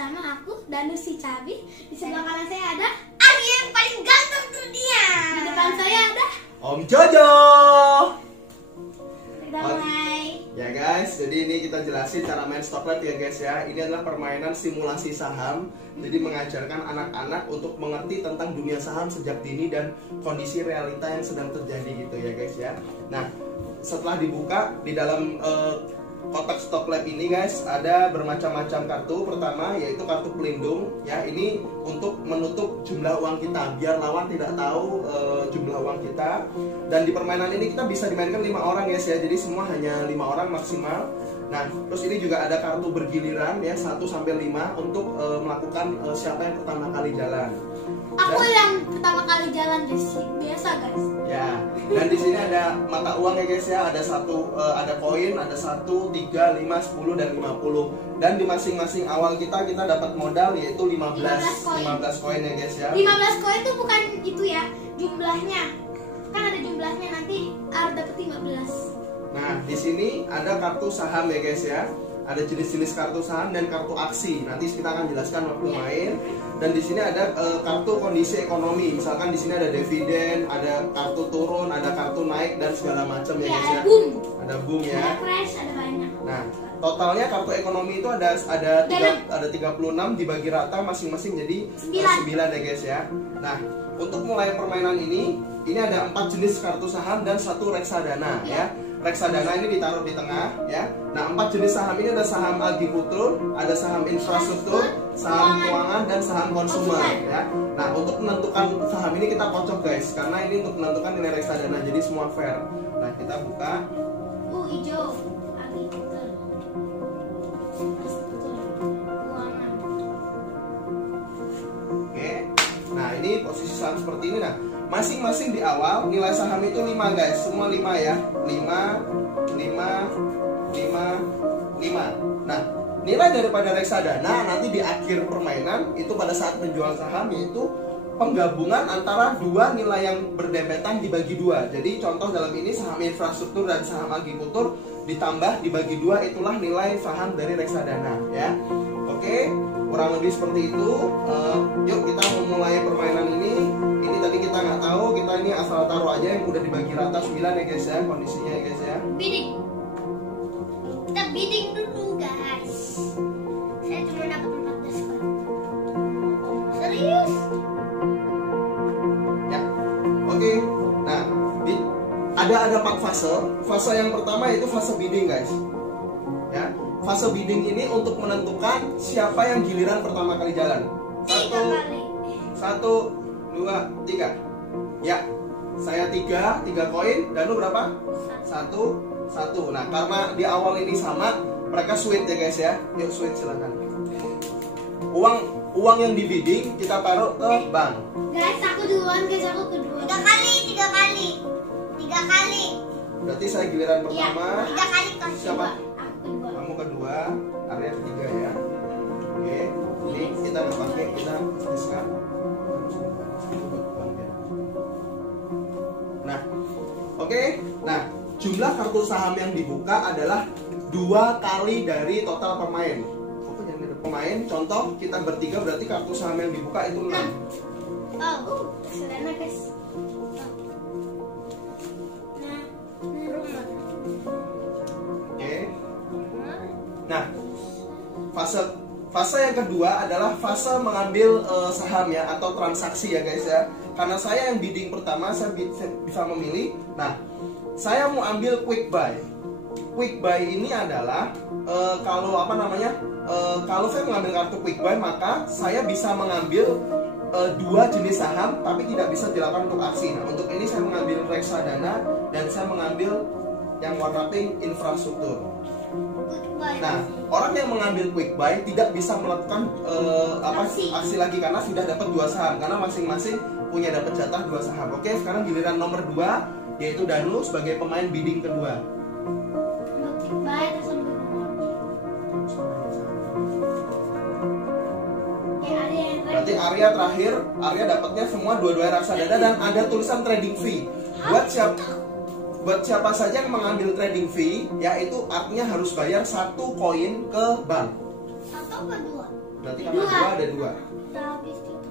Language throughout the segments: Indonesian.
bersama aku Danus si Cabi. Di sebelah kanan saya ada Arya yang paling ganteng dunia. Di depan saya ada Om Jojo. Udah mulai. Ya guys, jadi ini kita jelasin cara main Stocklet ya guys ya. Ini adalah permainan simulasi saham. Jadi mengajarkan anak-anak untuk mengerti tentang dunia saham sejak dini dan kondisi realita yang sedang terjadi gitu ya guys ya. Nah, setelah dibuka di dalam kotak Stocklet ini guys ada bermacam-macam kartu. Pertama yaitu kartu pelindung ya, ini untuk menutup jumlah uang kita biar lawan tidak tahu jumlah uang kita. Dan di permainan ini kita bisa dimainkan 5 orang guys ya, jadi semua hanya 5 orang maksimal. Nah terus ini juga ada kartu bergiliran ya 1 sampai 5 untuk melakukan siapa yang pertama kali jalan. Aku yang pertama kali jalan biasa guys. Ya, dan di sini ada mata uang ya guys ya, ada ada koin, ada 1, 3, 5, 10 dan 50. Dan di masing-masing awal kita dapat modal yaitu 15 koin ya guys ya. 15 koin itu bukan itu ya, jumlahnya. Kan ada jumlahnya, nanti harus dapat 15. Nah, di sini ada kartu saham ya guys ya. Ada jenis-jenis kartu saham dan kartu aksi. Nanti kita akan jelaskan waktu main. Dan di sini ada kartu kondisi ekonomi. Misalkan di sini ada dividen, ada kartu turun, ada kartu naik dan segala macam ya guys ya. Ada boom ya. Ada crash, ada banyak. Nah, totalnya kartu ekonomi itu ada 36 dibagi rata masing-masing jadi 9 ya guys ya. Nah, untuk mulai permainan ini ada 4 jenis kartu saham dan 1 reksadana ya. Reksadana ini ditaruh di tengah ya. Nah, 4 jenis saham ini ada saham agrikultur, ada saham infrastruktur, saham keuangan dan saham konsumer ya. Nah, untuk menentukan saham ini kita kocok guys, karena ini untuk menentukan nilai reksadana, jadi semua fair. Nah, kita buka. Hijau agrikultur, keuangan. Oke. Nah, ini posisi saham seperti ini. Nah, masing-masing di awal nilai saham itu 5 guys, semua 5 ya. 5. Nah, nilai daripada reksadana nanti di akhir permainan itu pada saat menjual saham yaitu penggabungan antara 2 nilai yang berdempetan dibagi 2. Jadi contoh dalam ini saham infrastruktur dan saham agrikultur ditambah dibagi 2, itulah nilai saham dari reksadana ya. Oke, kurang lebih seperti itu. Yuk kita memulai permainan ini. Ini tadi kita nggak tahu, kita ini asal taruh aja yang udah dibagi rata 9 ya guys ya, kondisinya ya guys ya. Bidding. Kita bidding dulu guys. Saya cuma dapat 14 koin. Serius? Ya. Oke. Nah, ada 4 fase. Fase yang pertama yaitu fase bidding guys. Ya. Fase bidding ini untuk menentukan siapa yang giliran pertama kali jalan. 1, 2, 3. Ya, saya 3 koin. Dan lu berapa? 1. Nah, karena di awal ini sama, mereka sweet ya guys ya. Yuk sweet silakan. Uang yang di bidding kita taruh ke bank. Guys, aku duluan, guys, aku kedua. 3 kali. Berarti saya giliran pertama. 3 kali kos. Siapa? Aku kedua. Kamu kedua, Arya ketiga ya. Oke, ini kita nggak pakai, kita discard. Nah, oke. Nah, jumlah kartu saham yang dibuka adalah 2 kali dari total pemain. Pemain, contoh kita bertiga berarti kartu saham yang dibuka itu 6. Oh, sederhana guys. Oke. Nah, fase yang kedua adalah fase mengambil saham ya atau transaksi ya guys ya. Karena saya yang bidding pertama, saya bisa memilih. Nah, saya mau ambil quick buy. Quick buy ini adalah kalau saya mengambil kartu quick buy, maka saya bisa mengambil 2 jenis saham tapi tidak bisa dilakukan untuk aksi. Nah, untuk ini saya mengambil reksadana dan saya mengambil yang warna pink infrastruktur. Nah, orang yang mengambil quick buy tidak bisa melakukan aksi lagi karena sudah dapat 2 saham, karena masing-masing punya dapat jatah 2 saham. Oke, sekarang giliran nomor 2 yaitu Danu sebagai pemain bidding kedua. Quick buy terus ambil nomor. Berarti Arya terakhir, Arya dapatnya semua 2 reksadana dan ada tulisan trading fee. Buat siapa saja yang mengambil trading fee, yaitu artinya harus bayar 1 koin ke bank. 1 apa 2? Berarti karena 2 ada 2. Udah habis itu.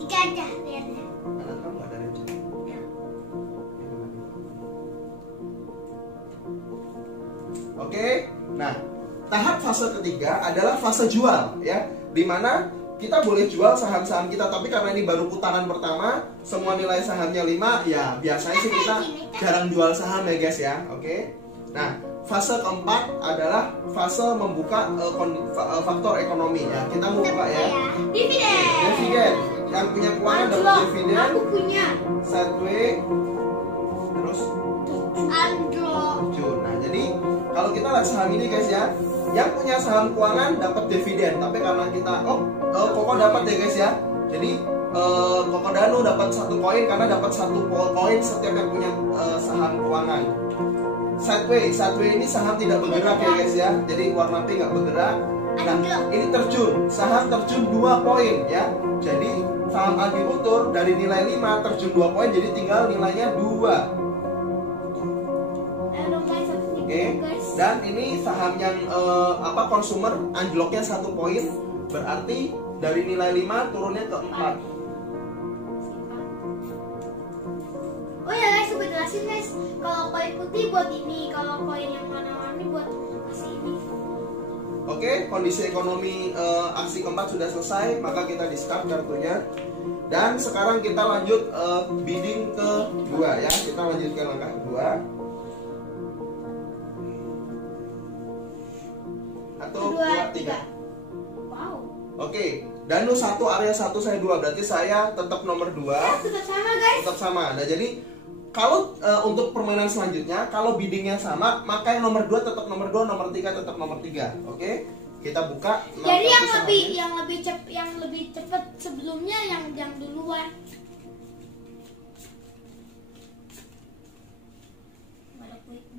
3 aja lihatnya. Karena kamu nggak ada range. Ya. Oke, nah tahap fase ketiga adalah fase jual ya, dimana kita boleh jual saham-saham kita, tapi karena ini baru putaran pertama, semua nilai sahamnya 5, ya biasanya sih kita jarang jual saham ya guys ya. Oke, nah fase keempat adalah fase membuka faktor ekonomi ya. Kita mau buka ya. Dividen. Dividen. Yang punya keuangan dapat Anjlok. dividen. Aku punya. Sideway. Terus Anjlok. terjun. Nah, jadi kalau kita lihat saham ini guys ya, yang punya saham keuangan dapat dividen, tapi karena kita Koko dapat ya guys ya. Jadi Koko Danu dapat 1 koin karena dapat 1 koin setiap yang punya saham keuangan. Sideway ini saham tidak bergerak ya guys ya. Jadi warna pink nggak bergerak. Nah, ini terjun, saham terjun 2 poin ya. Jadi saham Agrikultur dari nilai 5 terjun 2 poin, jadi tinggal nilainya 2. Oke, dan ini saham yang konsumer anjloknya 1 poin, berarti dari nilai 5 turunnya ke 4. Oh ya guys, gue jelasin guys. Kalau koin putih buat ini, kalau koin yang warna-warni buat kasih ini. Oke, kondisi ekonomi aksi keempat sudah selesai, maka kita discard kartunya. Dan sekarang kita lanjut bidding kedua ya. Kita lanjut ke langkah kedua. Atau 2, 3. Wow. Oke, Danu 1, Arya 1, saya 2. Berarti saya tetap nomor 2. Tetap sama guys. Tetap sama. Nah, jadi kalau untuk permainan selanjutnya, kalau biddingnya sama, maka yang nomor 2 tetap nomor 2, nomor 3 tetap nomor 3. Oke? Kita buka. Jadi yang lebih cepat sebelumnya yang duluan.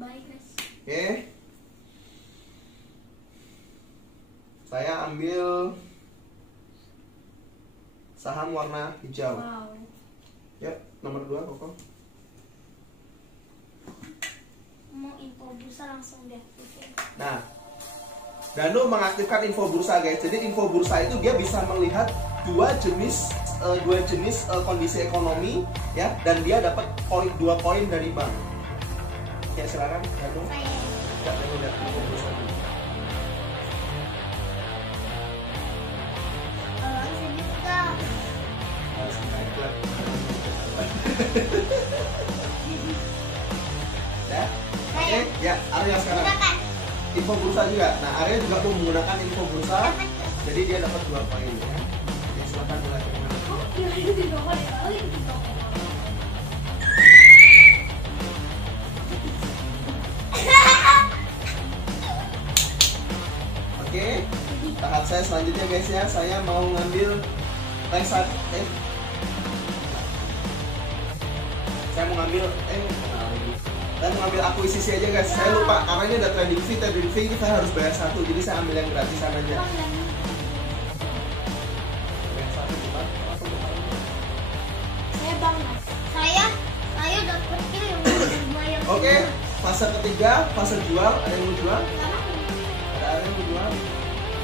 Baik guys. Oke. Saya ambil saham warna hijau. Wow. Ya, nomor 2 Koko. Mau info bursa langsung deh. Oke. Nah, Danu mengaktifkan info bursa guys. Jadi info bursa itu dia bisa melihat dua jenis kondisi ekonomi ya, dan dia dapat 2 koin dari bank. Oke, silakan Danu. Saya Danu lihat info bursa dulu. Ya, oke, ya Arya sekarang. Info bursa juga. Nah, Arya juga mau menggunakan info bursa, jadi dia dapat 2 poin ya. Ya, silakan mulai. Oke, tahap saya selanjutnya guys ya, saya mau ngambil saya mau ngambil akuisisi aja guys. Saya lupa karena ini ada trading fee itu saya harus bayar 1, jadi saya ambil yang gratisan aja. Saya bangga. Saya dapat kill yang lumayan. Oke, fase ketiga, fase jual. Ada yang mau jual? Ada yang mau jual?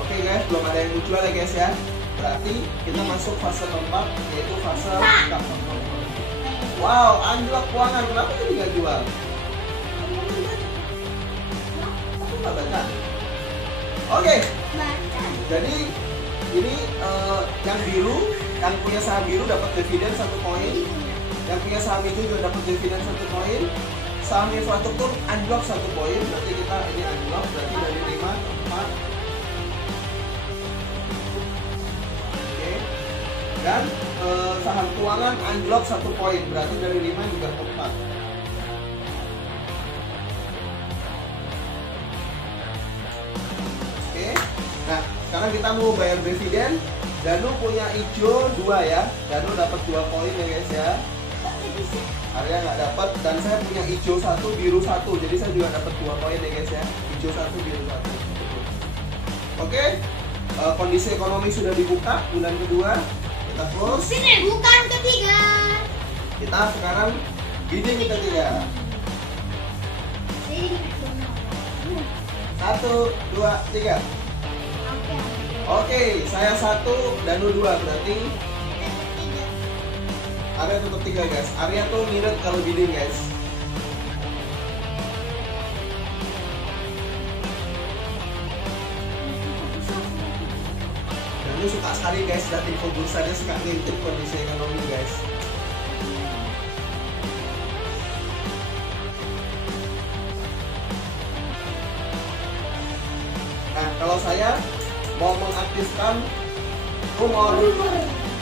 Oke guys, belum ada yang mau jual ya guys ya. Berarti kita masuk fase keempat, yaitu fase wow, anjlok keuangan. Kenapa jadi nggak jual? Aku nggak baca. Oke, jadi ini yang biru, yang punya saham biru dapat dividen 1 koin. Yang punya saham itu juga dapat dividen 1 koin. Saham infrastruktur anjlok 1 koin. Berarti kita ini anjlok, berarti dari 5 ke 4. Oke. Dan saham keuangan anjlok 1 poin, berarti dari 5 juga ke 4. Oke. Nah, sekarang kita mau bayar dividen. Danu punya hijau 2 ya. Danu dapat 2 poin ya guys ya. Arya nggak dapat, dan saya punya hijau 1, biru 1. Jadi saya juga dapat 2 poin ya guys ya. Hijau 1, biru 1. Oke. Kondisi ekonomi sudah dibuka bulan kedua. Kita close. Sini bukan ketiga. Kita sekarang bidding ketiga. 1, 1, 2, 3. Oke, saya 1, Danu 2, berarti Arya tetap 3 guys. Arya tuh ngirit kalau bidding guys. Danu suka sekali guys, lihat info bursa, dia suka ngintip kondisi ekonomi guys. Nah, kalau saya mau mengaktifkan rumor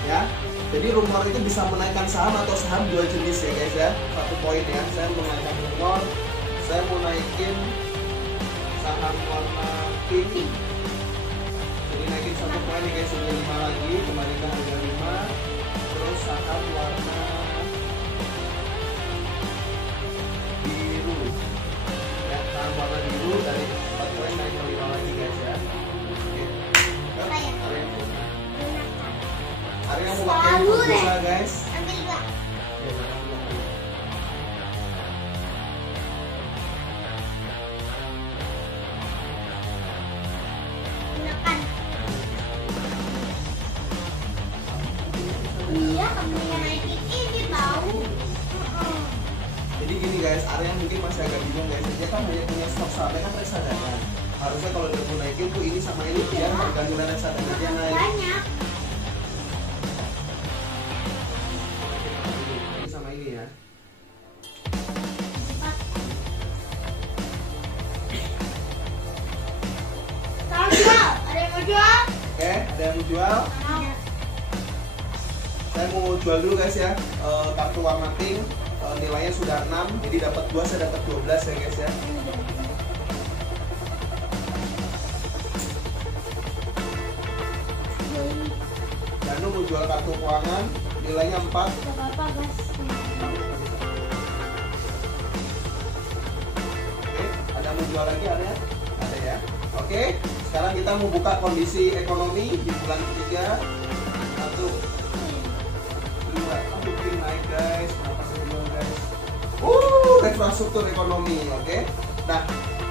ya. Jadi rumor itu bisa menaikkan saham atau saham dua jenis ya guys ya. 1 poin ya. Saya menaikkan rumor, saya mau naikin saham warna pink. Jadi naikin 1 poin nih guys, sudah 5 lagi, kembali ke harga 5. Terus saham warna biru. Ya, saham warna biru dari 4 poin naik ke 5 lagi guys ya. Arya mau pakai info bursa guys. Ambil gak? Gunakan. Iya, kamu yang naikin ini tahu. Jadi gini guys, Arya mungkin masih agak bingung guys. Dia kan hanya punya stok sahamnya kan reksadana. Harusnya kalau dia mau naikin tuh ini sama ini biar harga nilai reksadana dia naik. Banyak. Ini sama ini ya. Kalau jual, ada yang mau jual? Oke, ada yang mau jual. Saya mau jual dulu guys ya. Kartu warna pink nilainya sudah 6, jadi dapat 2, saya dapat 12 ya guys ya. Danu mau jual kartu keuangan nilainya 4. Gak apa-apa guys. Oke, ada mau jual lagi ada? Ada ya. Oke, sekarang kita mau buka kondisi ekonomi di bulan ketiga. 1, 2, pink naik guys. Kenapa saya guys? Infrastruktur ekonomi, oke. Nah,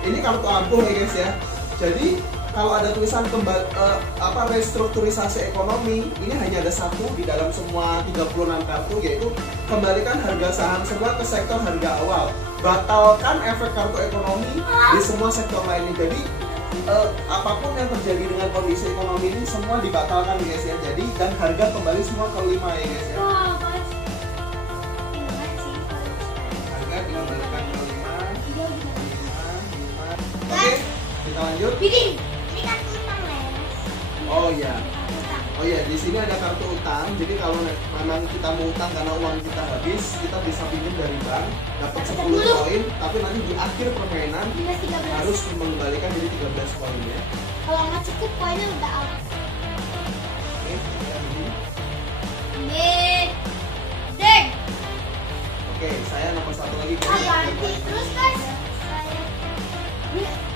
ini kartu ampuh ya guys ya. Jadi kalau ada tulisan restrukturisasi ekonomi, ini hanya ada 1 di dalam semua 36 kartu, yaitu kembalikan harga saham semua ke sektor harga awal, batalkan efek kartu ekonomi di semua sektor lainnya. Jadi apapun yang terjadi dengan kondisi ekonomi ini semua dibatalkan guys ya. Jadi dan harga kembali semua ke 5 ya guys ya. Wah, guys. Ingat sih. Harga dikembalikan ke 5. Iya, gimana? 5. Oke, kita lanjut. Bidding. Ini kartu utang les. Oh iya. Kartu utang. Oh iya, di sini ada kartu utang. Jadi kalau memang kita mau utang karena uang kita habis, kita bisa pinjam dari bank, dapat 10 poin, tapi nanti di akhir permainan Minus 13. harus mengembalikan jadi 13 poin ya. Kalau nggak cukup poinnya udah out. Oke, kita ini. Deng. Oke, saya nomor 1 lagi guys. Ayo nanti terus guys. Saya. Ini.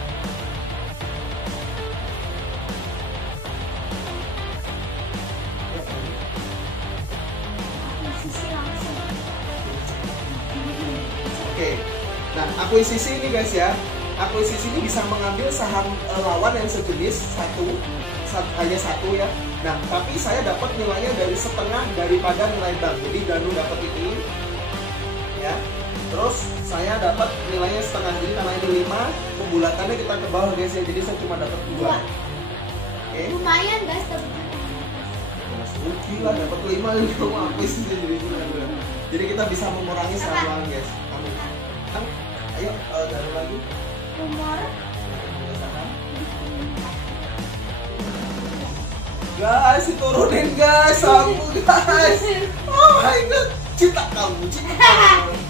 Sisi langsung. Oke. Nah, akuisisi ini guys ya. Akuisisi ini bisa mengambil saham lawan yang sejenis hanya satu ya. Nah, tapi saya dapat nilainya dari setengah daripada nilai bank. Jadi Danu dapat ini ya. Terus saya dapat nilainya setengah, jadi karena ini 5, pembulatannya kita ke bawah guys ya. Jadi saya cuma dapat 2. Oke. Lumayan guys, dapat. Gila dapat 5 ini kamu akuisisi jadi kita bisa mengurangi saham guys. Ayo Danu lagi. Umur. Guys, diturunin guys, sahamku guys. Oh my god, cinta kamu.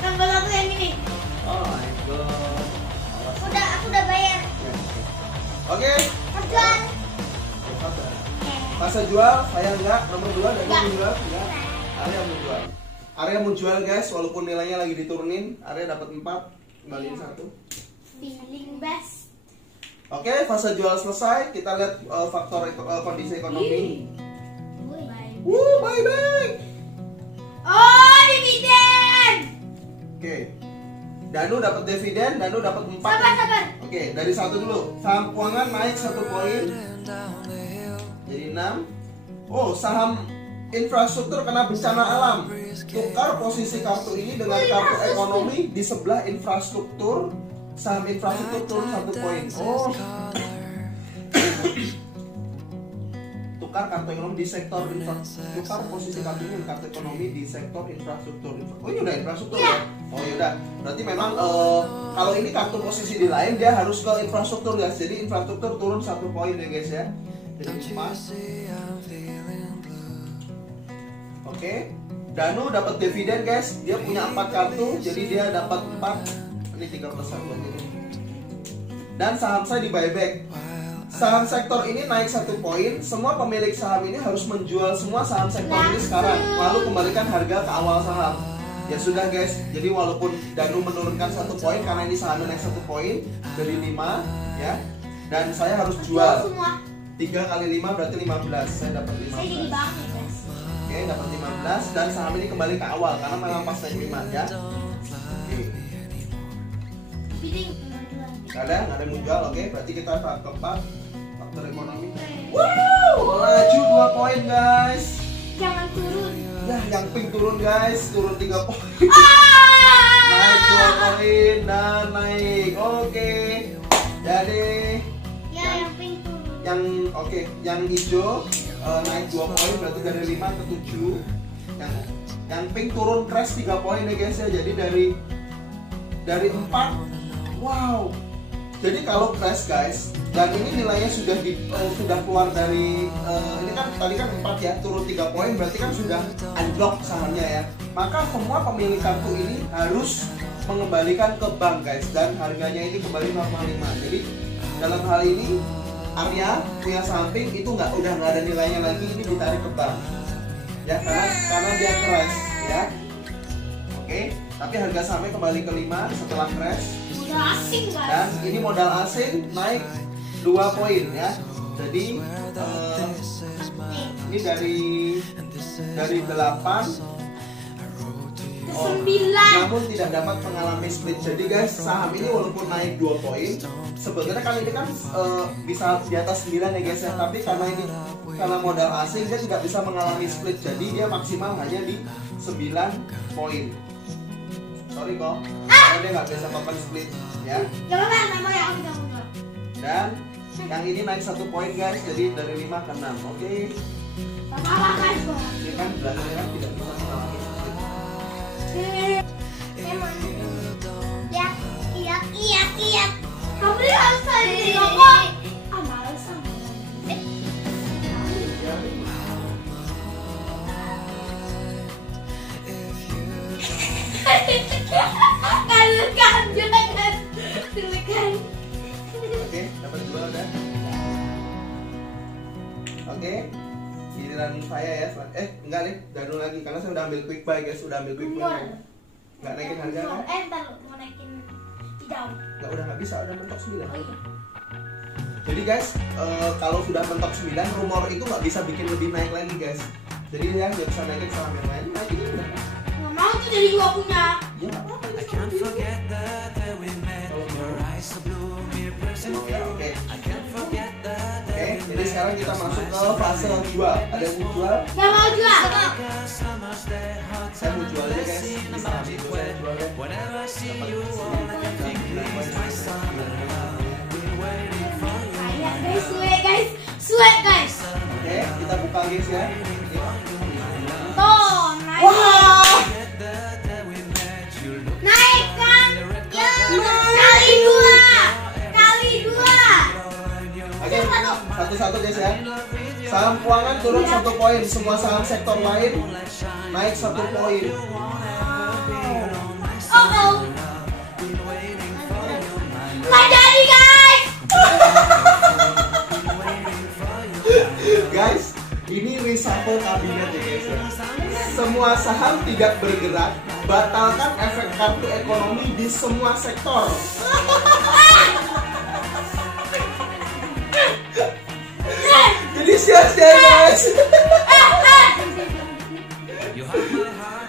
Tambah 1 yang ini. Oh my god. Aku udah bayar. Oke. Jual. Masa jual, saya enggak. Nomor 2 dan Enggak. nomor 2 enggak. Arya mau jual. Arya mau jual guys, walaupun nilainya lagi diturunin. Arya dapat 4, kembaliin 1. Feeling best. Oke, fase jual selesai. Kita lihat faktor kondisi ekonomi. Buyback. Oh, dividen. Oke. Danu dapat dividen, Danu dapat 4. Sabar. Oke, dari 1 dulu. Saham keuangan naik 1 poin. Jadi 6. Oh, saham infrastruktur kena bencana alam. Tukar posisi kartu ini dengan kartu ekonomi di sebelah infrastruktur. Saham infrastruktur turun 1 poin. Oh. Tukar kartu ekonomi di sektor infrastruktur. Tukar posisi kartu ini kartu ekonomi di sektor infrastruktur. Oh, ini udah infrastruktur ya? Oh, yaudah. Berarti memang kalau ini kartu posisi di lain dia harus ke infrastruktur guys. Jadi infrastruktur turun 1 poin ya guys ya. Jadi 4. Oke. Danu dapat dividen guys. Dia punya 4 kartu, jadi dia dapat 4. Ini 3% buat ini. Dan saham saya di buyback. Saham sektor ini naik 1 poin. Semua pemilik saham ini harus menjual semua saham sektor ini sekarang, lalu kembalikan harga ke awal saham. Ya sudah guys. Jadi walaupun Danu menurunkan 1 poin karena ini sahamnya naik 1 poin dari 5 ya. Dan saya harus jual 3 kali 5 berarti 15. Saya dapat 15. Saya jadi bang ya guys. Oke, dapat 15 dan saham ini kembali ke awal karena memang pas naik 5 ya. Oke. Nggak ada yang mau jual. Oke, berarti kita tahap keempat, faktor ekonomi. Wow, melaju 2 poin guys. Jangan turun. Ya, yang pink turun guys, turun 3 poin. Naik 2 poin dan naik. Oke. Jadi Ya, yang pink turun. Yang hijau naik 2 poin berarti dari 5 ke 7. Yang pink turun crash 3 poin ya guys ya. Jadi dari 4. Wow. Jadi kalau crash guys, dan ini nilainya sudah keluar dari ini kan tadi kan 4 ya, turun 3 poin berarti kan sudah unblock sahamnya ya. Maka semua pemilik kartu ini harus mengembalikan ke bank guys, dan harganya ini kembali normal 5. Jadi dalam hal ini Arya punya saham pink itu udah nggak ada nilainya lagi, ini ditarik ke bank ya, karena dia crash ya. Oke, tapi harga sahamnya kembali ke 5 setelah crash. Modal asing guys. Dan ini modal asing naik 2 poin ya. Jadi ini dari 8 namun tidak dapat mengalami split. Jadi guys, saham ini walaupun naik 2 poin, sebetulnya kan ini kan bisa di atas 9 ya guys ya, tapi karena modal asing dia tidak bisa mengalami split. Jadi dia maksimal hanya di 9 poin. Sorry kok, karena dia nggak bisa pakai split ya. Jangan nama yang udah. Dan yang ini naik 1 poin guys, jadi dari 5 ke 6. Oke. Apa guys? Ini kan belakangnya kan tidak bisa mengalami split. Iya. Kamu harus tadi rokok. Males sama. Kan. Oke, dapat 2 udah. Oke. Giliran saya ya. Enggak nih, Danu lagi karena saya udah ambil quick buy guys, udah ambil quick buy. Enggak naikin harga kan? Ntar mau naikin tidak. Udah nggak bisa, udah mentok 9. Oh iya. Jadi guys, kalau sudah mentok 9, rumor itu nggak bisa bikin lebih naik lagi guys. Jadi ya nggak bisa naikin saham yang lain, naikin udah. Nggak mau tuh jadi gua punya. Ya nggak apa-apa. Oke, jadi sekarang kita masuk ke fase jual. Ada yang mau jual? Nggak mau jual. Saya mau jual aja guys. Ini saham itu saya jual ya. Suwe guys. Oke, kita buka guys ya. Tuh, naik. Wah. Naik kan? Ya. Kali dua. Oke, satu-satu guys ya. Saham keuangan turun 1 poin, semua saham sektor lain naik 1 poin. Oh. Nggak jadi guys. Guys, ini reshuffle kabinet ya guys ya. Semua saham tidak bergerak, batalkan efek kartu ekonomi di semua sektor. Jadi sia-sia guys.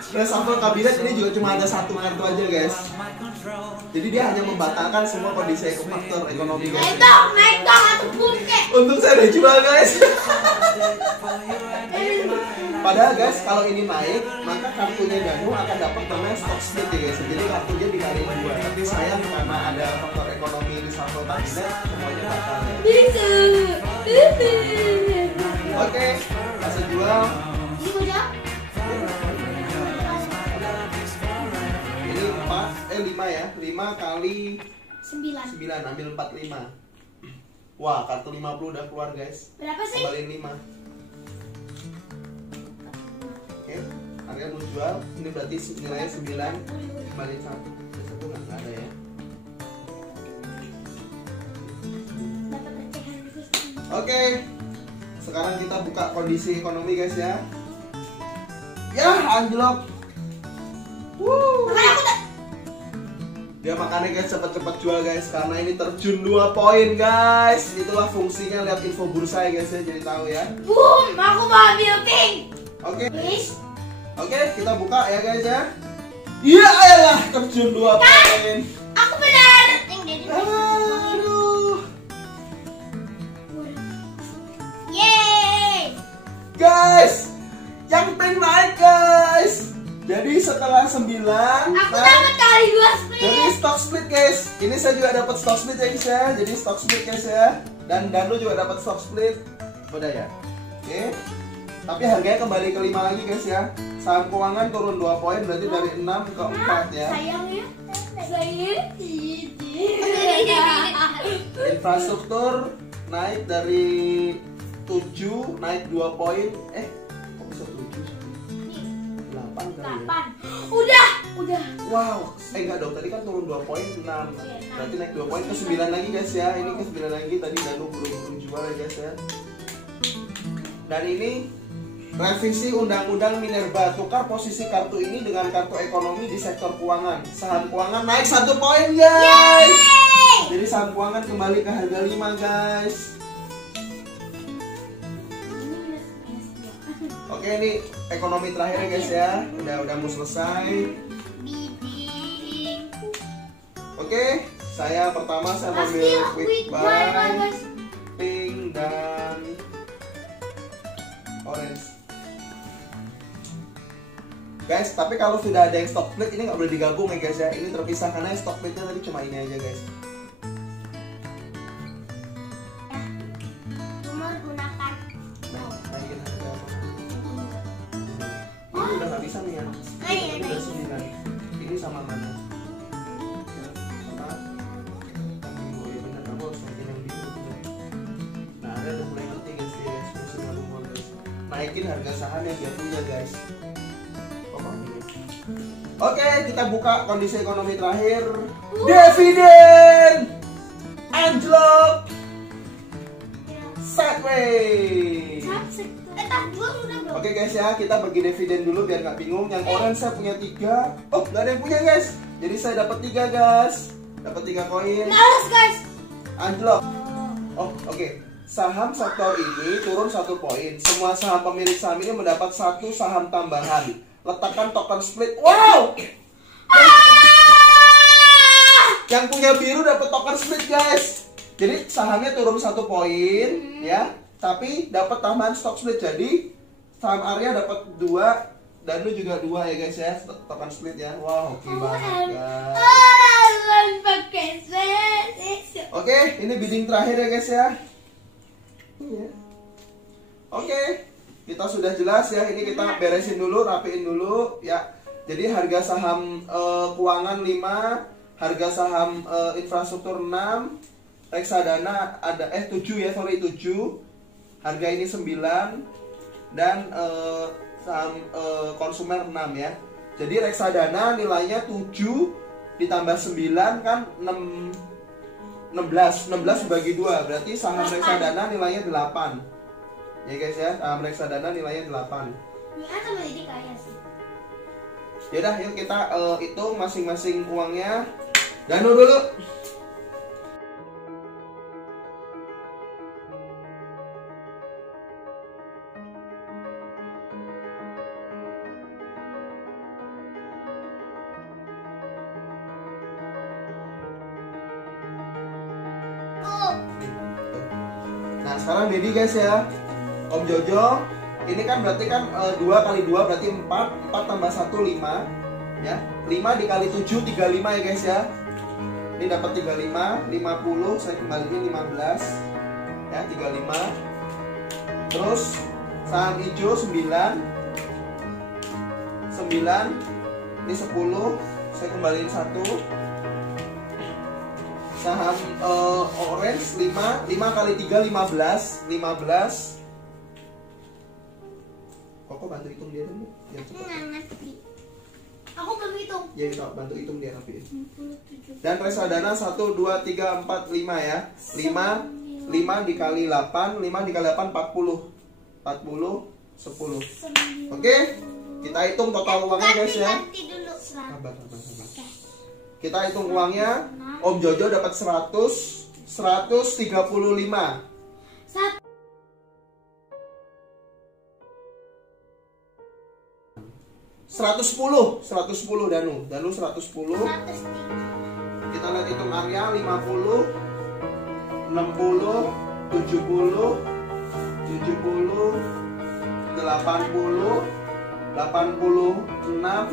Reshuffle kabinet ini juga cuma ada satu kartu aja guys. Jadi dia hanya membatalkan semua kondisi faktor ekonomi guys. Naik dong atau bungkek. Untuk saya udah jual guys. Padahal guys kalau ini naik maka kartunya Danu akan dapat namanya stock split ya guys. Jadi kartunya dikali 2. Tapi sayang karena ada faktor ekonomi di reshuffle kabinet semuanya batal ya. Oke, kasih jual. Ini udah. Ini 5 ya. 5 kali 9. 9 ambil 45. Wah, kartu 50 udah keluar guys. Berapa sih? Kembaliin 5. Oke, Arya mau jual. Ini berarti nilainya 9. Kembaliin 1. Satu nggak ada ya. Dapat recehan di sini. Oke. Sekarang kita buka kondisi ekonomi guys ya. Ya, anjlok. Makanya aku tak. Dia makanya guys cepet-cepet jual guys karena ini terjun 2 poin guys. Itulah fungsinya lihat info bursa ya guys ya, jadi tahu ya. Boom, aku mau ambil pink. Oke. Please. Oke, kita buka ya guys ya. Iya elah terjun 2 poin. Aku benar. Ting dedi. Aduh. Yeay. Guys, yang pink naik guys. Jadi setelah 9 Aku dapat kali 2 jadi split. stock split guys. Ini saya juga dapat stock split ya guys ya. Jadi stock split guys ya. Dan Danu juga dapat stock split. Udah ya. Oke. Tapi harganya kembali ke 5 lagi guys ya. Saham keuangan turun 2 poin berarti dari 6 ke 4 ya. Sayangnya. Sayang. Infrastruktur naik dari 7 naik 2 poin. Kok bisa 7? 8 kali ya. 8. Udah. Wow, enggak dong, tadi kan turun 2 poin 6. Berarti naik 2 poin ke 9 lagi guys ya. Ini ke 9 lagi, tadi Danu belum jual ya guys ya. Dan ini revisi Undang-Undang Minerba, tukar posisi kartu ini dengan kartu ekonomi di sektor keuangan. Saham keuangan naik 1 poin guys. Jadi saham keuangan kembali ke harga 5 guys. Oke, ini ekonomi terakhir ya guys ya. Udah mau selesai. Oke, saya pertama saya ambil quick buy, pink dan orange. Guys, tapi kalau sudah ada yang stock split ini nggak boleh digabung ya guys ya. Ini terpisah karena stock splitnya tadi cuma ini aja guys. Nomor gunakan. Naikin harga apa? Ini udah nggak bisa nih ya. Ini udah 9. Ini sama mana? Naikin harga saham yang dia punya guys. Oke, kita buka kondisi ekonomi terakhir. Dividen anjlok sideways. Oke guys ya, kita bagi dividen dulu biar nggak bingung. Yang orange saya punya 3. Oh, nggak ada yang punya guys. Jadi saya dapat 3 guys. Dapat 3 koin. Males guys. Anjlok. Oh, oke. Saham sektor ini turun 1 poin. Semua saham pemilik saham ini mendapat 1 saham tambahan. Letakkan token split. Wow! Yang punya biru dapat token split guys. Jadi sahamnya turun 1 poin ya. Tapi dapat tambahan stock split. Jadi saham Arya dapat 2 dan lu juga 2 ya guys ya. Token split ya. Wow, oke banget guys. Oke, ini bidding terakhir ya guys ya. Oke, kita sudah jelas ya. Ini kita beresin dulu, rapiin dulu ya. Jadi harga saham keuangan 5, harga saham infrastruktur 6, reksadana ada 7 ya, 7. Harga ini 9 dan saham konsumer 6 ya. Jadi reksadana nilainya 7 ditambah 9 kan 16 dibagi 2 berarti saham reksadana nilainya 8 ya guys ya. Saham reksadana nilainya 8. Nia sama Didi kaya sih. Yaudah yuk kita hitung masing-masing uangnya. Danu dulu. sekarang Dedi guys ya. Om Jojo, ini kan berarti kan 2 kali 2 berarti 4. 4 tambah 1 5 ya. 5 dikali 7 35 ya guys ya. Ini dapat 35, 50, saya kembaliin 15 ya, 35. Terus saham hijau 9. 9, ini 10, saya kembaliin 1. Saham orange 5, 5 kali 3 15, 15. Koko bantu hitung dia dulu, biar cepat. Aku belum hitung. Ya kita bantu hitung dia rapiin. Dan reksadana 1, 2, 3, 4, 5 ya. 5 dikali 8, 5 dikali 8 40. 40, 10. Oke? Kita hitung total uangnya guys ya. Ganti dulu. Sabar. Kita hitung uangnya. Om Jojo dapat 100, 135. 110 Danu 110. Kita lihat hitung Arya 50, 60, 70, 80, 86,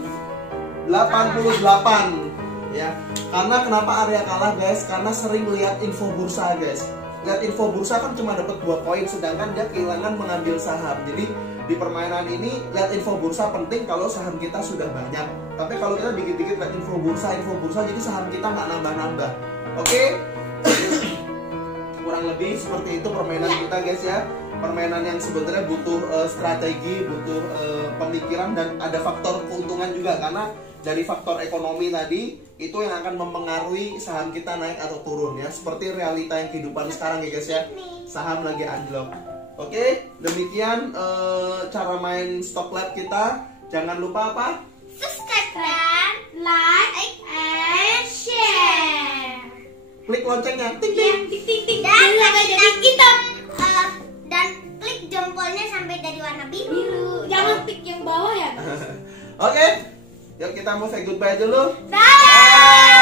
88 ya. Karena kenapa Arya kalah guys? Karena sering lihat info bursa guys. Lihat info bursa kan cuma dapat 2 poin, sedangkan dia kehilangan mengambil saham. Jadi di permainan ini lihat info bursa penting kalau saham kita sudah banyak. Tapi kalau kita dikit-dikit lihat info bursa jadi saham kita nggak nambah-nambah. Oke? Kurang lebih seperti itu permainan kita guys ya. Permainan yang sebenarnya butuh strategi, butuh pemikiran, dan ada faktor keuntungan juga, karena dari faktor ekonomi tadi itu yang akan mempengaruhi saham kita naik atau turun ya. Seperti realita yang kehidupan sekarang ya guys ya. Saham lagi anjlok. Oke, demikian cara main Stock Lab kita. Jangan lupa apa? Subscribe dan like and share. Klik loncengnya. Ting Ting ting. Dan dan klik jempolnya sampai dari warna biru. Jangan klik yang bawah ya. Oke. Yuk kita mau say goodbye dulu. Bye.